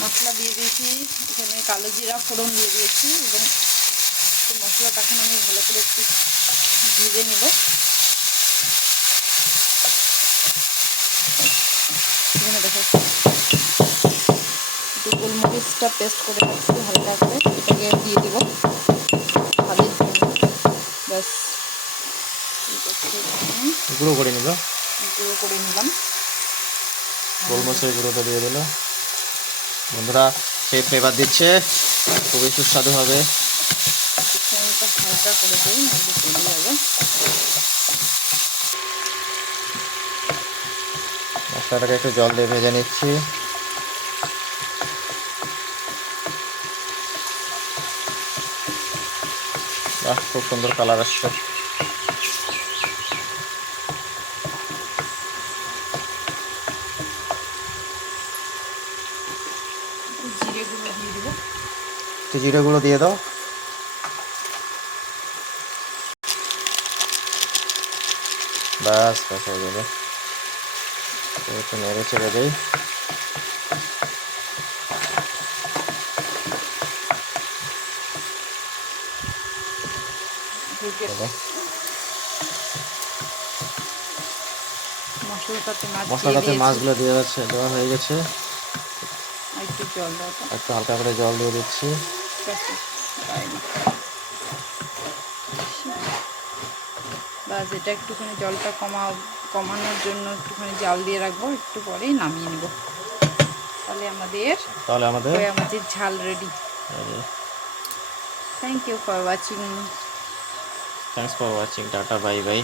মশলা দিয়ে দিয়েছি, এখানে কালো জিরা ফোড়ন দিয়ে দিয়েছি এবং মশলাটা এখন আমি ভালো করে একটু ভেজে নেব। এখানে দেখো একটু গোলমরিচটা পেস্ট করে রাখছি হালকা করে, এটাকে দিয়ে দেবো ভাজির জন্য। ব্যাস গুঁড়ো করে নিল, গুঁড়ো করে নিলাম। গোলমরিচের গুঁড়োটা দিয়ে দিল। বন্ধুরা সেই ফ্লেভার দিচ্ছে, খুবই সুস্বাদু হবে। ফোনটা হালকা করে দিই, নাহলে চলে যাবে। মশলাটাকে একটু জল দিয়ে ভেজে নিচ্ছি। বাহ, খুব সুন্দর কালার আসছে। জিরে গুঁড়ো দিয়ে দেবো। একটু জিরে গুঁড়ো দিয়ে দাও। ব্যাস ব্যাস হয়ে যাবে। একটু নেড়ে ছেড়ে দেই। মশলাটাতে মাছগুলো দেওয়া হয়ে গেছে। একটু জল দাও, একটু হালকা করে জল দিয়ে দিচ্ছি। বাস এটা একটুখানি জলটা কমানোর জন্য একটুখানি জাল দিয়ে রাখবো, একটু পরেই নামিয়ে নেব। তাহলে আমাদের খোয়া মাছের ঝাল রেডি। Thank you for watching. Thanks for watching. Tata, bye by.